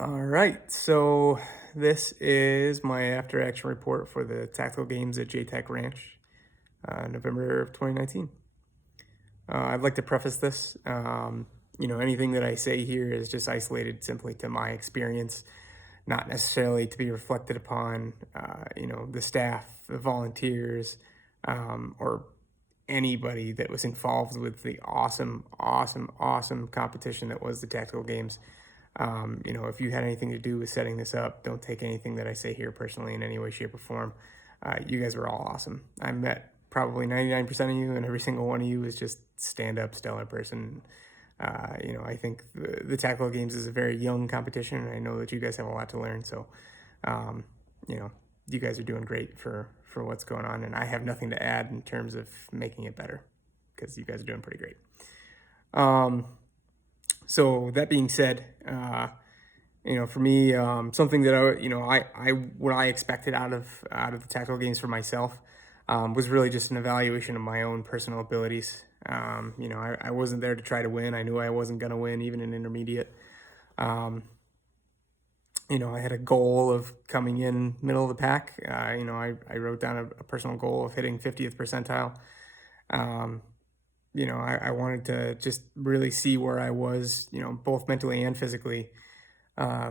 All right, so this is my after action report for the tactical games at JTAC Ranch, November of 2019. I'd like to preface this. Anything that I say here is just isolated simply to my experience, not necessarily to be reflected upon, the staff, the volunteers, or anybody that was involved with the awesome, awesome, awesome competition that was the tactical games. If you had anything to do with setting this up, don't take anything that I say here personally in any way, shape, or form. You guys were all awesome. I met probably 99% of you, and every single one of you was just stand up, stellar person. I think the tactical games is a very young competition, and I know that you guys have a lot to learn. So, um, you know, you guys are doing great for what's going on, and I have nothing to add in terms of making it better because you guys are doing pretty great. Um, so that being said, for me, something that what I expected out of the tactical games for myself was really just an evaluation of my own personal abilities. I wasn't there to try to win. I knew I wasn't going to win, even in intermediate. Um, I had a goal of coming in middle of the pack. I wrote down a personal goal of hitting 50th percentile. Um, I wanted to just really see where I was, both mentally and physically,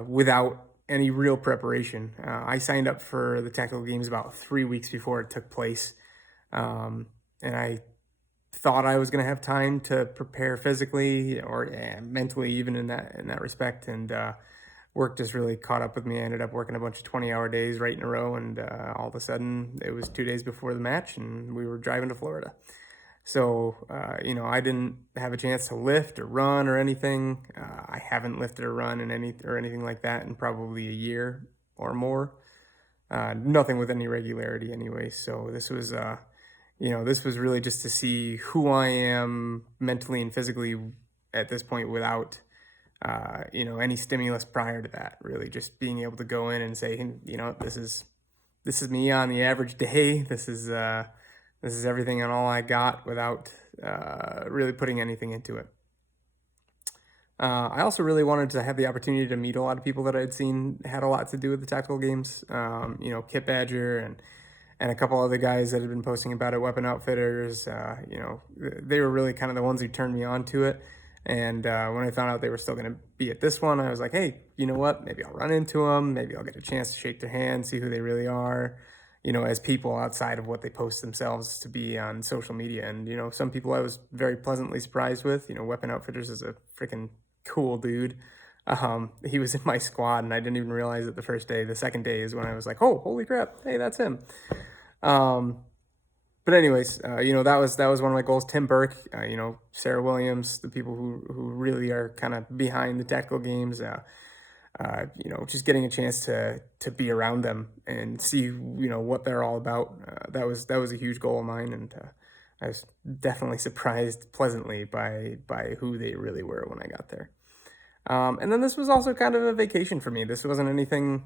without any real preparation. I signed up for the tactical games about 3 weeks before it took place. And I thought I was going to have time to prepare physically or mentally, even in that respect. And work just really caught up with me. I ended up working a bunch of 20-hour days right in a row. And all of a sudden, it was 2 days before the match, and we were driving to Florida. So, I didn't have a chance to lift or run or anything. I haven't lifted or run in anything like that in probably a year or more. Nothing with any regularity, anyway. So this was really just to see who I am mentally and physically at this point without, any stimulus prior to that. Really, just being able to go in and say, "Hey, this is me on the average day. This is everything and all I got without really putting anything into it. I also really wanted to have the opportunity to meet a lot of people that I'd seen had a lot to do with the tactical games. Kit Badger and a couple other guys that had been posting about it, Weapon Outfitters. They were really kind of the ones who turned me on to it. And when I found out they were still going to be at this one, I was like, hey, you know what? Maybe I'll run into them. Maybe I'll get a chance to shake their hand, see who they really are, as people outside of what they post themselves to be on social media. And, some people I was very pleasantly surprised with. Weapon Outfitters is a freaking cool dude. He was in my squad, and I didn't even realize it the first day. The second day is when I was like, oh, holy crap, hey, that's him. But anyways, that was one of my goals. Tim Burke, Sarah Williams, the people who really are kind of behind the tactical games. Just getting a chance to be around them and see what they're all about. That was a huge goal of mine, and I was definitely surprised pleasantly by who they really were when I got there. And then this was also kind of a vacation for me. This wasn't anything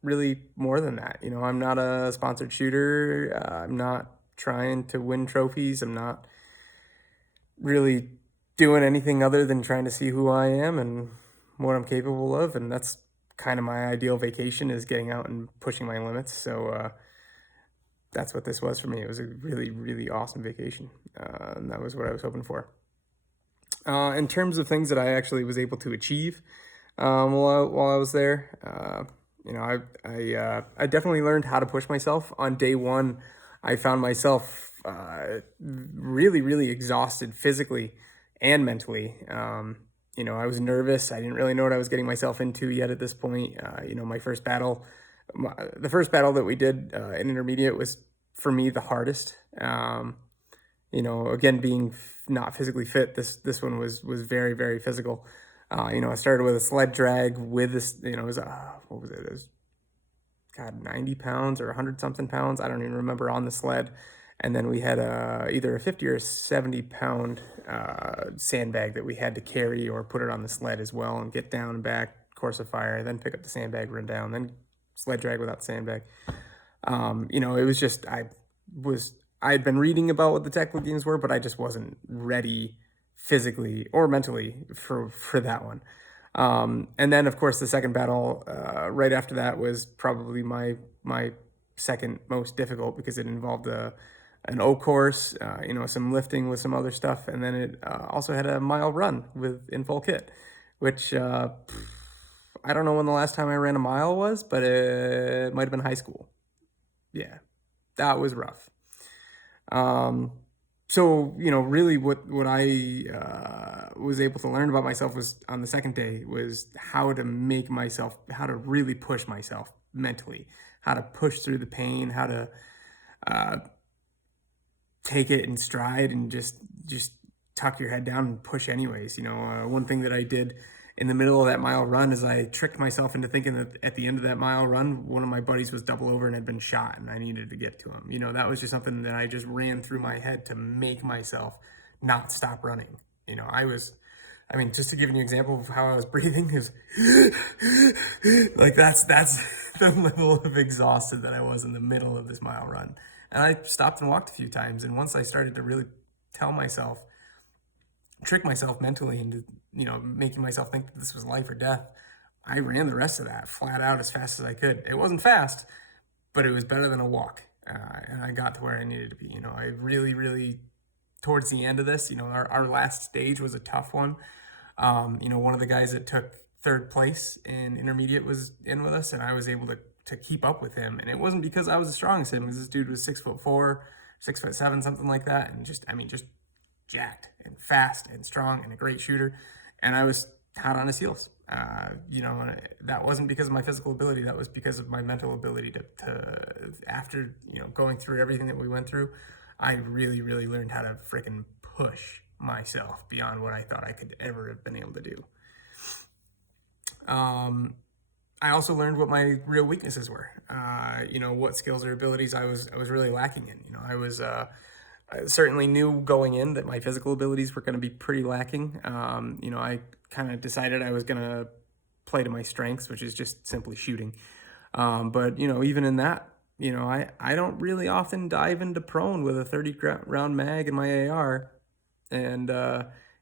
really more than that. I'm not a sponsored shooter. I'm not trying to win trophies. I'm not really doing anything other than trying to see who I am and what I'm capable of. And that's kind of my ideal vacation, is getting out and pushing my limits. So that's what this was for me. It was a really, really awesome vacation. And that was what I was hoping for. In terms of things that I actually was able to achieve while I was there, I definitely learned how to push myself. On day one, I found myself really, really exhausted physically and mentally. I was nervous. I didn't really know what I was getting myself into yet at this point. My first battle, the first battle that we did in intermediate was for me the hardest. Again, being not physically fit, this one was very, very physical. I started with a sled drag with this, it was, what was it? It was, God, 90 pounds or 100 something pounds. I don't even remember, on the sled. And then we had either a 50 or 70 pound sandbag that we had to carry or put it on the sled as well and get down and back, course of fire, then pick up the sandbag, run down, then sled drag without the sandbag. It was just, I had been reading about what the tactical games were, but I just wasn't ready physically or mentally for that one. And then, of course, the second battle right after that was probably my second most difficult because it involved an O course, some lifting with some other stuff, and then it also had a mile run with in full kit, which I don't know when the last time I ran a mile was, but it might have been high school. Yeah, that was rough. Um, so really, what I was able to learn about myself was on the second day was how to really push myself mentally, how to push through the pain, how to uh, take it in stride and just tuck your head down and push anyways. One thing that I did in the middle of that mile run is I tricked myself into thinking that at the end of that mile run, one of my buddies was double over and had been shot and I needed to get to him. That was just something that I just ran through my head to make myself not stop running. Just to give you an example of how I was breathing is like that's the level of exhausted that I was in the middle of this mile run. And I stopped and walked a few times. And once I started to really trick myself mentally into, making myself think that this was life or death, I ran the rest of that flat out as fast as I could. It wasn't fast, but it was better than a walk. And I got to where I needed to be. I really, really, towards the end of this, our last stage was a tough one. One of the guys that took third place in intermediate was in with us, and I was able to keep up with him. And it wasn't because I was as strong as him, because this dude was 6'4", 6'7", something like that, and just jacked and fast and strong and a great shooter. And I was hot on his heels. That wasn't because of my physical ability. That was because of my mental ability to after, going through everything that we went through, I really, really learned how to freaking push myself beyond what I thought I could ever have been able to do. I also learned what my real weaknesses were. What skills or abilities I was really lacking in. I certainly knew going in that my physical abilities were going to be pretty lacking. I kind of decided I was going to play to my strengths, which is just simply shooting. But even in that, I don't really often dive into prone with a 30 round mag in my AAR, and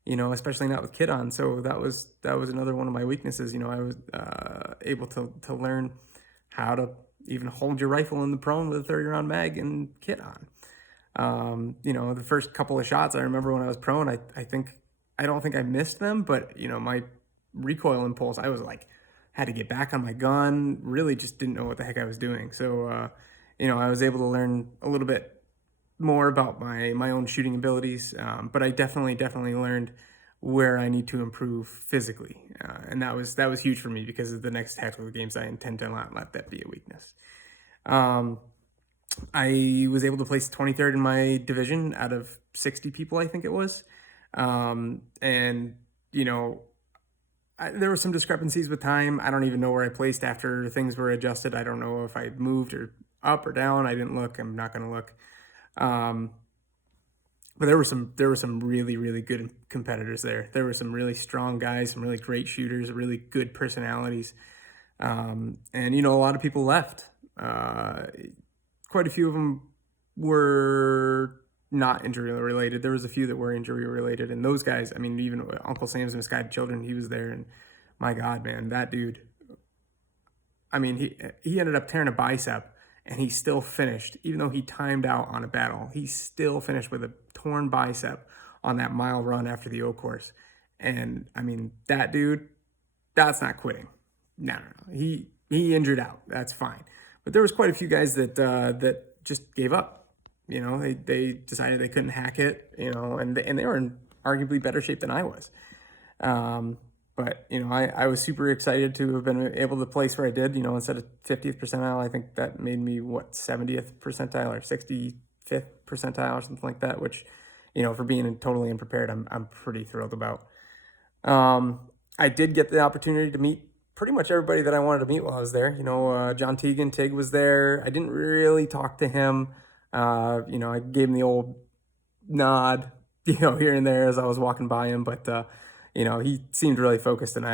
especially not with kit on. So that was another one of my weaknesses. I was able to learn how to even hold your rifle in the prone with a 30 round mag and kit on. The first couple of shots I remember when I was prone, I don't think I missed them, but my recoil impulse, I was had to get back on my gun, really just didn't know what the heck I was doing. So I was able to learn a little bit more about my own shooting abilities, but I definitely learned where I need to improve physically, and that was huge for me because of the next tactical games I intend to not let that be a weakness. I was able to place 23rd in my division out of 60 people, I think it was. And, there were some discrepancies with time. I don't even know where I placed after things were adjusted. I don't know if I moved or up or down. I didn't look. I'm not going to look. But there were some really, really good competitors there. There were some really strong guys, some really great shooters, really good personalities. And, a lot of people left. Quite a few of them were not injury related. There was a few that were injury related, and those guys, even Uncle Sam's Misguided Children, he was there, and my God, man, that dude, he ended up tearing a bicep, and he still finished, even though he timed out on a battle, he still finished with a torn bicep on that mile run after the O course. And that dude, that's not quitting. No. He injured out. That's fine. But there was quite a few guys that just gave up. They decided they couldn't hack it. And they were in arguably better shape than I was. But I was super excited to have been able to place where I did. Instead of 50th percentile, I think that made me 70th percentile or 65th percentile or something like that. Which, for being totally unprepared, I'm pretty thrilled about. I did get the opportunity to meet pretty much everybody that I wanted to meet while I was there. John Teagan, Tig was there. I didn't really talk to him. I gave him the old nod, here and there as I was walking by him. But, he seemed really focused. And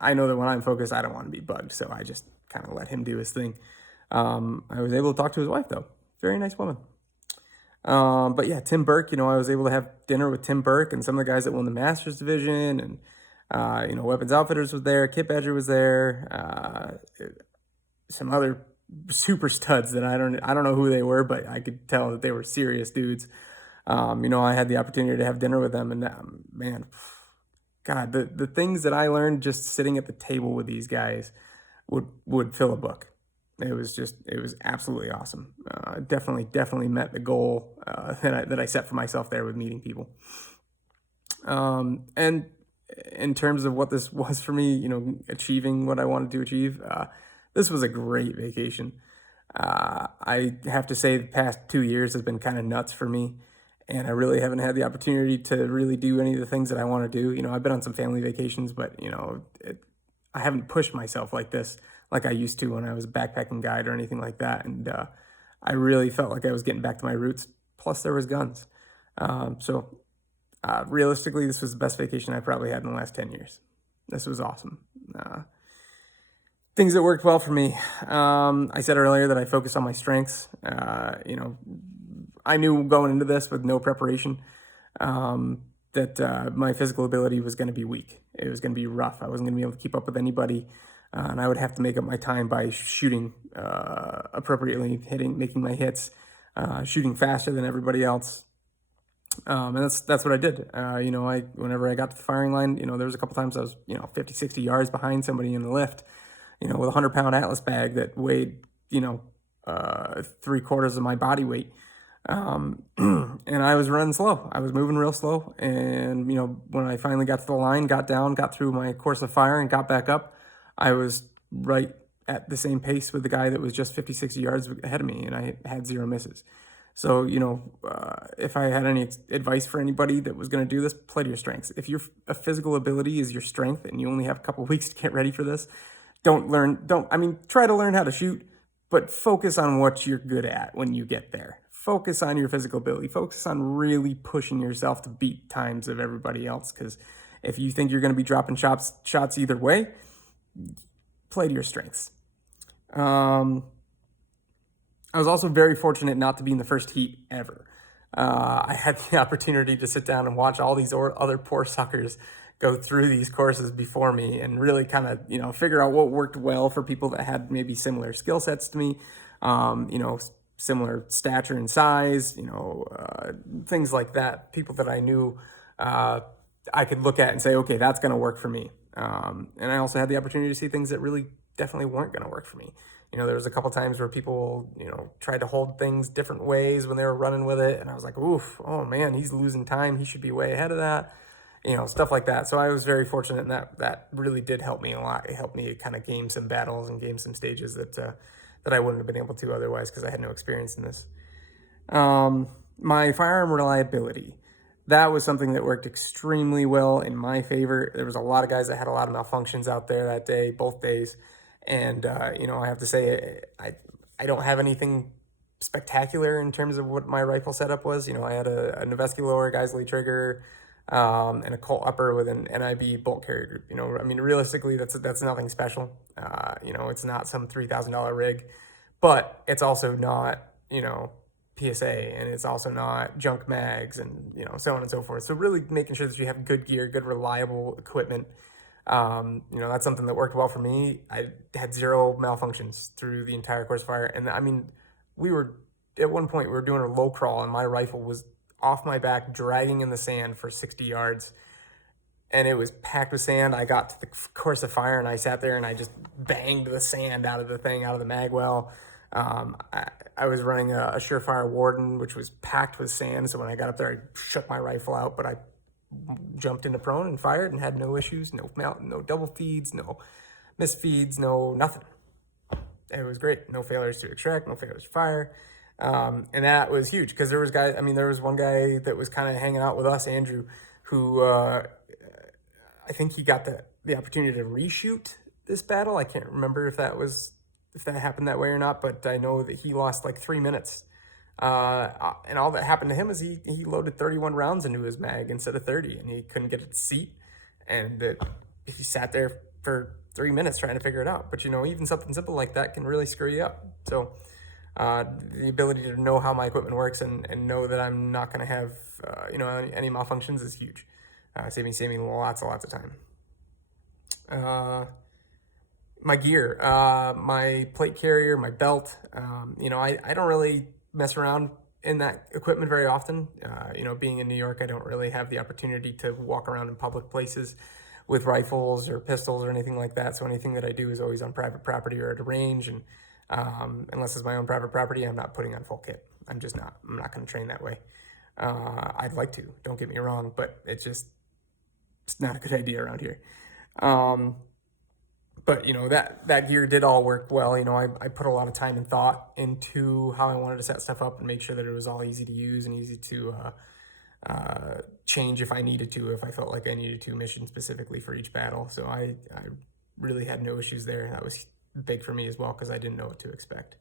I know that when I'm focused, I don't want to be bugged. So I just kind of let him do his thing. I was able to talk to his wife, though. Very nice woman. But yeah, Tim Burke, I was able to have dinner with Tim Burke and some of the guys that won the Masters division. And Weapons Outfitters was there, Kit Badger was there, some other super studs that I don't know who they were, but I could tell that they were serious dudes. I had the opportunity to have dinner with them, and man, God, the things that I learned just sitting at the table with these guys would fill a book. It was absolutely awesome. Definitely met the goal that I set for myself there with meeting people. And in terms of what this was for me, achieving what I wanted to achieve, this was a great vacation. I have to say the past 2 years has been kind of nuts for me, and I really haven't had the opportunity to really do any of the things that I want to do. I've been on some family vacations, but I haven't pushed myself like this, like I used to when I was a backpacking guide or anything like that. And I really felt like I was getting back to my roots. Plus, there was guns. Realistically, this was the best vacation I probably had in the last 10 years. This was awesome. Things that worked well for me. I said earlier that I focused on my strengths. I knew going into this with no preparation that my physical ability was going to be weak. It was going to be rough. I wasn't going to be able to keep up with anybody, and I would have to make up my time by shooting appropriately, making my hits, shooting faster than everybody else. And that's what I did. Whenever I got to the firing line, there was a couple times I was 50, 60 yards behind somebody in the lift, with a 100-pound Atlas bag that weighed 3/4 of my body weight. And I was running slow. I was moving real slow. And, when I finally got to the line, got down, got through my course of fire and got back up, I was right at the same pace with the guy that was just 50, 60 yards ahead of me, and I had 0 misses. So, if I had any advice for anybody that was going to do this, play to your strengths. If your physical ability is your strength and you only have a couple weeks to get ready for this, try to learn how to shoot, but focus on what you're good at when you get there. Focus on your physical ability. Focus on really pushing yourself to beat times of everybody else. Because if you think you're going to be dropping shots either way, play to your strengths. I was also very fortunate not to be in the first heat ever. I had the opportunity to sit down and watch all these other poor suckers go through these courses before me and really kind of, figure out what worked well for people that had maybe similar skill sets to me, similar stature and size, things like that. People that I knew I could look at and say, okay, that's going to work for me. And I also had the opportunity to see things that really definitely weren't going to work for me. There was a couple times where people, tried to hold things different ways when they were running with it. And I was like, oof, oh man, he's losing time. He should be way ahead of that, stuff like that. So I was very fortunate, and that really did help me a lot. It helped me kind of game some battles and game some stages that I wouldn't have been able to otherwise because I had no experience in this. My firearm reliability. That was something that worked extremely well in my favor. There was a lot of guys that had a lot of malfunctions out there that day, both days. And, I have to say, I don't have anything spectacular in terms of what my rifle setup was. I had a Novesky Geisley trigger, and a Colt upper with an NIB bolt carrier group. Realistically, that's nothing special. It's not some $3,000 rig, but it's also not, PSA, and it's also not junk mags and, so on and so forth. So really making sure that you have good gear, good, reliable equipment. That's something that worked well for me. I had 0 malfunctions through the entire course of fire. And at one point we were doing a low crawl and my rifle was off my back, dragging in the sand for 60 yards. And it was packed with sand. I got to the course of fire and I sat there and I just banged the sand out of the mag well. I was running a Surefire Warden, which was packed with sand. So when I got up there, I shook my rifle out, but I jumped into prone and fired and had no issues, no double feeds, no misfeeds, no nothing. It was great. No failures to extract, no failures to fire. And that was huge because there was one guy that was kind of hanging out with us, Andrew, who I think he got the opportunity to reshoot this battle. I can't remember if that happened that way or not, but I know that he lost like 3 minutes. And all that happened to him is he loaded 31 rounds into his mag instead of 30, and he couldn't get it to seat, and he sat there for 3 minutes trying to figure it out. But even something simple like that can really screw you up. So the ability to know how my equipment works and know that I'm not going to have any malfunctions is huge. Saving lots and lots of time. My gear, my plate carrier, my belt. I don't really mess around in that equipment very often. Being in New York, I don't really have the opportunity to walk around in public places with rifles or pistols or anything like that. So anything that I do is always on private property or at a range. And unless it's my own private property, I'm not putting on full kit. I'm just not. I'm not going to train that way. I'd like to, don't get me wrong, but it's not a good idea around here. But that gear did all work well. I put a lot of time and thought into how I wanted to set stuff up and make sure that it was all easy to use and easy to change if I needed to, if I felt like I needed to, mission specifically for each battle. So I really had no issues there. That was big for me as well because I didn't know what to expect.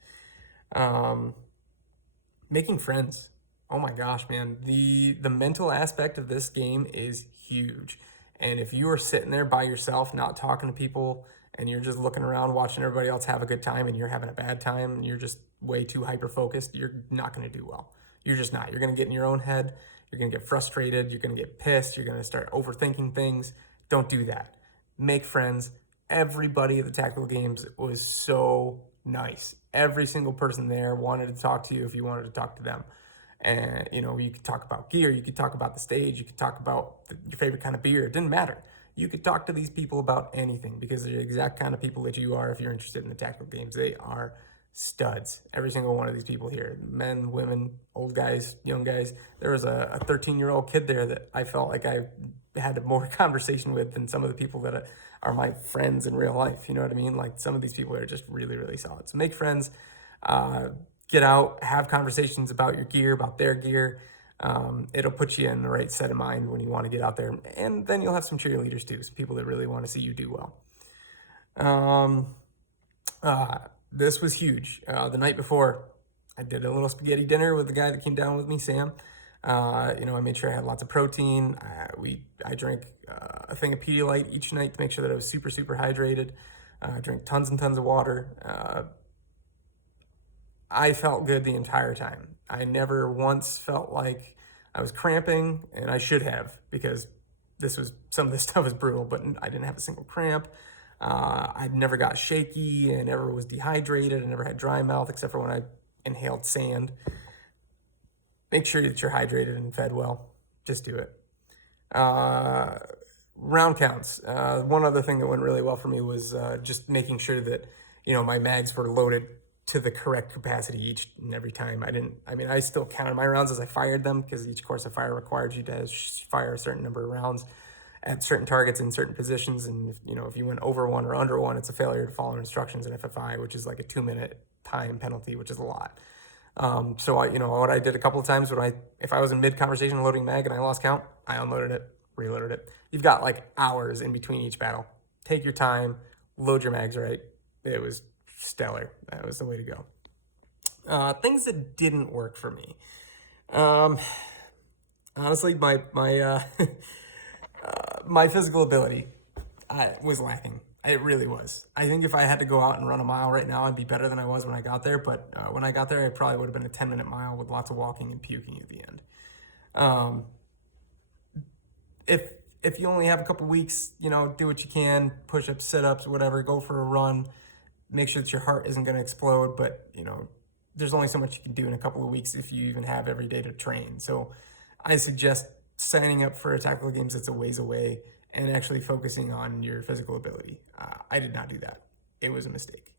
Making friends. Oh my gosh, man. The mental aspect of this game is huge. And if you are sitting there by yourself, not talking to people, and you're just looking around watching everybody else have a good time and you're having a bad time and you're just way too hyper focused, you're not going to do well. You're just not. You're going to get in your own head. You're going to get frustrated. You're going to get pissed. You're going to start overthinking things. Don't do that. Make friends. Everybody at the tactical games was so nice. Every single person there wanted to talk to you if you wanted to talk to them. And you could talk about gear, you could talk about the stage, you could talk about your favorite kind of beer. It didn't matter. You could talk to these people about anything because they're the exact kind of people that you are if you're interested in the tactical games. They are studs. Every single one of these people here, men, women, old guys, young guys. There was a 13-year-old kid there that I felt like I had more conversation with than some of the people that are my friends in real life. You know what I mean? Like some of these people are just really, really solid. So make friends. Get out, have conversations about your gear, about their gear. It'll put you in the right set of mind when you want to get out there. And then you'll have some cheerleaders too, some people that really want to see you do well. This was huge. The night before, I did a little spaghetti dinner with the guy that came down with me, Sam. I made sure I had lots of protein. I drank a thing of Pedialyte each night to make sure that I was super, super hydrated. I drank tons and tons of water. I felt good the entire time. I never once felt like I was cramping, and I should have because some of this stuff was brutal, but I didn't have a single cramp. I never got shaky. I never was dehydrated. I never had dry mouth except for when I inhaled sand. Make sure that you're hydrated and fed well. Just do it. Round counts. One other thing that went really well for me was just making sure that my mags were loaded to the correct capacity each and every time. I still counted my rounds as I fired them because each course of fire required you to fire a certain number of rounds at certain targets in certain positions. And if you went over one or under one, it's a failure to follow instructions in FFI, which is like a 2-minute time penalty, which is a lot. So what I did a couple of times if I was in mid conversation loading mag and I lost count, I unloaded it, reloaded it. You've got like hours in between each battle. Take your time, load your mags right. It was stellar. That was the way to go. Things that didn't work for me. Honestly, my my physical ability was lacking. It really was. I think if I had to go out and run a mile right now, I'd be better than I was when I got there. But when I got there, it probably would have been a 10-minute mile with lots of walking and puking at the end. If you only have a couple weeks, do what you can, push-ups, sit-ups, whatever, go for a run. Make sure that your heart isn't going to explode, but there's only so much you can do in a couple of weeks if you even have every day to train. So I suggest signing up for a tactical games that's a ways away and actually focusing on your physical ability. I did not do that. It was a mistake.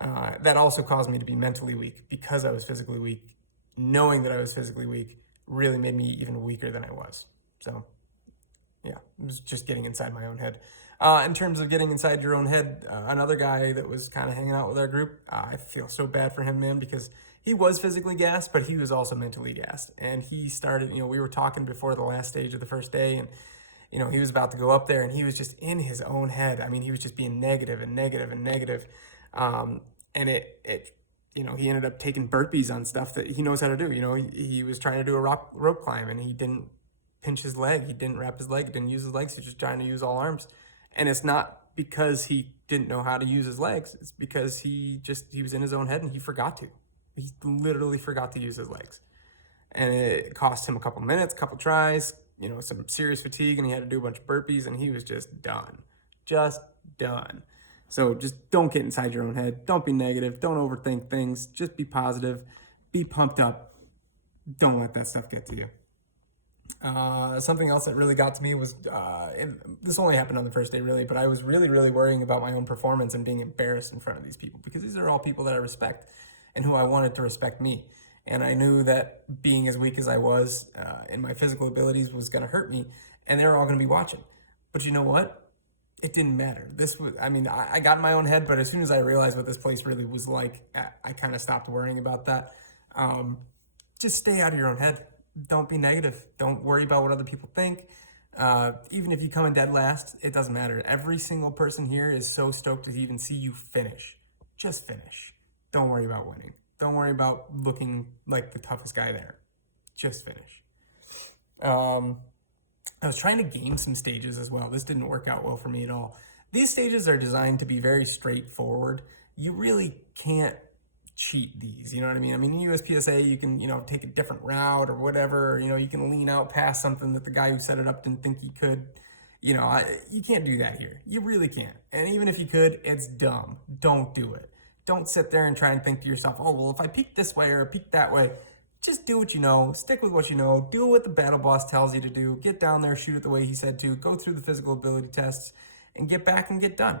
That also caused me to be mentally weak because I was physically weak. Knowing that I was physically weak really made me even weaker than I was. So yeah, it was just getting inside my own head. In terms of getting inside your own head, another guy that was kind of hanging out with our group, I feel so bad for him, man, because he was physically gassed, but he was also mentally gassed. And he started, we were talking before the last stage of the first day, and, he was about to go up there, and he was just in his own head. I mean, he was just being negative and negative and negative. And he ended up taking burpees on stuff that he knows how to do. He was trying to do a rope climb, and he didn't pinch his leg. He didn't wrap his leg. He didn't use his legs. He was just trying to use all arms. And it's not because he didn't know how to use his legs. It's because he was in his own head and he forgot to. He literally forgot to use his legs. And it cost him a couple minutes, a couple tries, some serious fatigue, and he had to do a bunch of burpees, and he was just done. Just done. So just don't get inside your own head. Don't be negative. Don't overthink things. Just be positive. Be pumped up. Don't let that stuff get to you. Something else that really got to me was, this only happened on the first day really, but I was really, really worrying about my own performance and being embarrassed in front of these people, because these are all people that I respect and who I wanted to respect me. And I knew that being as weak as I was in my physical abilities was going to hurt me, and they were all going to be watching. But you know what? It didn't matter. This was, I got in my own head, but as soon as I realized what this place really was like, I kind of stopped worrying about that. Just stay out of your own head. Don't be negative. Don't worry about what other people think. Even if you come in dead last, it doesn't matter. Every single person here is so stoked to even see you finish. Just finish. Don't worry about winning. Don't worry about looking like the toughest guy there. Just finish. I was trying to game some stages as well. This didn't work out well for me at all. These stages are designed to be very straightforward. You really can't cheat these, you know what I mean? In USPSA, you can, take a different route or whatever, you can lean out past something that the guy who set it up didn't think he could. You can't do that here. You really can't. And even if you could, it's dumb. Don't do it. Don't sit there and try and think to yourself, oh, well, if I peek this way or I peek that way, just do what you know, stick with what you know, do what the battle boss tells you to do, get down there, shoot it the way he said to, go through the physical ability tests, and get back and get done.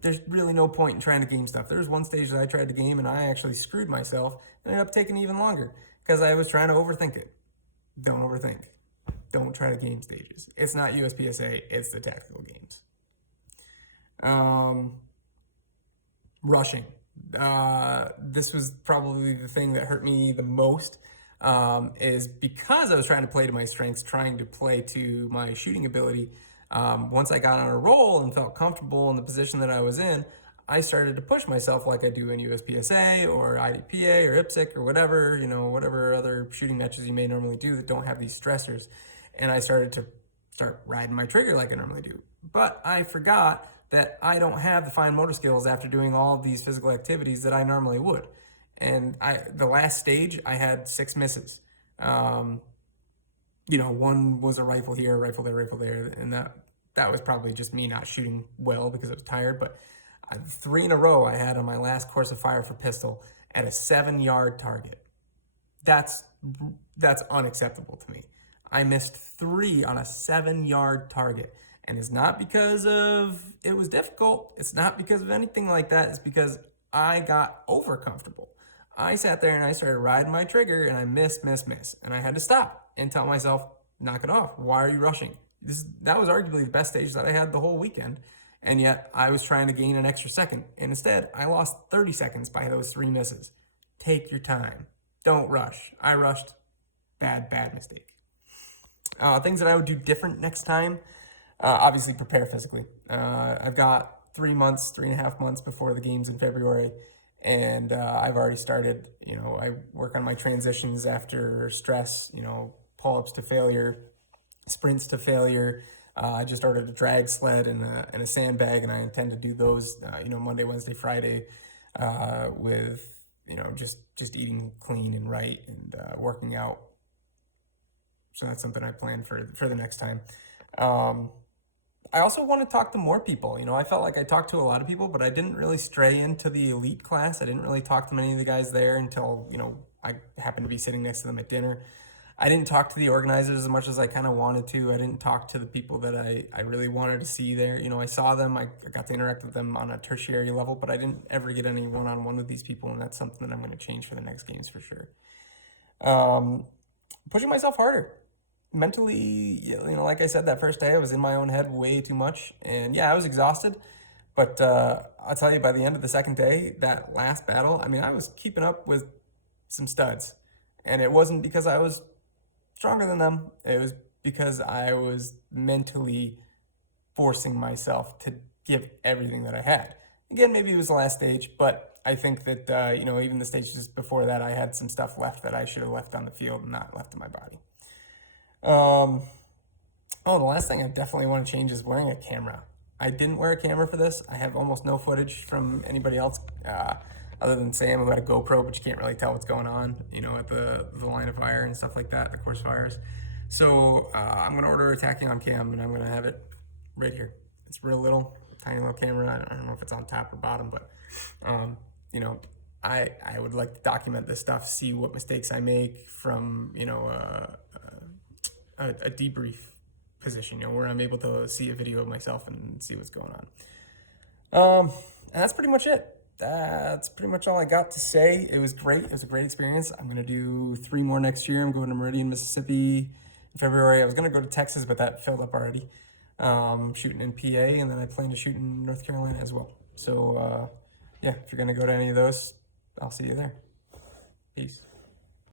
There's really no point in trying to game stuff. There was one stage that I tried to game and I actually screwed myself and ended up taking even longer because I was trying to overthink it. Don't overthink. Don't try to game stages. It's not USPSA, it's the tactical games. Rushing. This was probably the thing that hurt me the most, is because I was trying to play to my strengths, trying to play to my shooting ability. Once I got on a roll and felt comfortable in the position that I was in, I started to push myself like I do in USPSA or IDPA or IPSC or whatever, whatever other shooting matches you may normally do that don't have these stressors. And I started to start riding my trigger like I normally do. But I forgot that I don't have the fine motor skills after doing all of these physical activities that I normally would. And the last stage, I had 6 misses. One was a rifle here, a rifle there, and that was probably just me not shooting well because I was tired. But 3 in a row I had on my last course of fire for pistol at a 7-yard target. That's unacceptable to me. I missed 3 on a 7-yard target. And it's not because it was difficult. It's not because of anything like that. It's because I got over comfortable. I sat there and I started riding my trigger and I missed. And I had to stop and tell myself, knock it off. Why are you rushing? That was arguably the best stage that I had the whole weekend. And yet I was trying to gain an extra second. And instead, I lost 30 seconds by those 3 misses. Take your time. Don't rush. I rushed. Bad mistake. Things that I would do different next time. Obviously prepare physically. I've got 3.5 months before the games in February, and I've already started, I work on my transitions after stress, pull-ups to failure, sprints to failure. I just ordered a drag sled and a sandbag, and I intend to do those, Monday, Wednesday, Friday, with, just eating clean and right and working out. So that's something I plan for the next time. I also want to talk to more people. I felt like I talked to a lot of people, but I didn't really stray into the elite class. I didn't really talk to many of the guys there until, I happened to be sitting next to them at dinner. I didn't talk to the organizers as much as I kind of wanted to. I didn't talk to the people that I really wanted to see there. I saw them. I got to interact with them on a tertiary level, but I didn't ever get any one-on-one with these people, and that's something that I'm going to change for the next games for sure. Pushing myself harder. Mentally, like I said, that first day I was in my own head way too much, and yeah, I was exhausted, but I'll tell you, by the end of the second day, that last battle, I was keeping up with some studs, and it wasn't because I was stronger than them. It was because I was mentally forcing myself to give everything that I had. Again, maybe it was the last stage, but I think that, even the stages before that, I had some stuff left that I should have left on the field and not left in my body. The last thing I definitely want to change is wearing a camera. I didn't wear a camera for this. I have almost no footage from anybody else, other than Sam, who had a GoPro, but you can't really tell what's going on, at the line of fire and stuff like that, the course fires. So I'm going to order a Tacking on cam, and I'm going to have it right here. It's real little, tiny little camera. I don't know if it's on top or bottom, but you know, I would like to document this stuff, see what mistakes I make from, you know, a debrief position, you know, where I'm able to see a video of myself and see what's going on. And that's pretty much it. That's pretty much all I got to say. It was great. It was a great experience. I'm going to do 3 more next year. I'm going to Meridian, Mississippi in February. I was going to go to Texas, but that filled up already. Shooting in PA, and then I plan to shoot in North Carolina as well. So, yeah, if you're going to go to any of those, I'll see you there. Peace.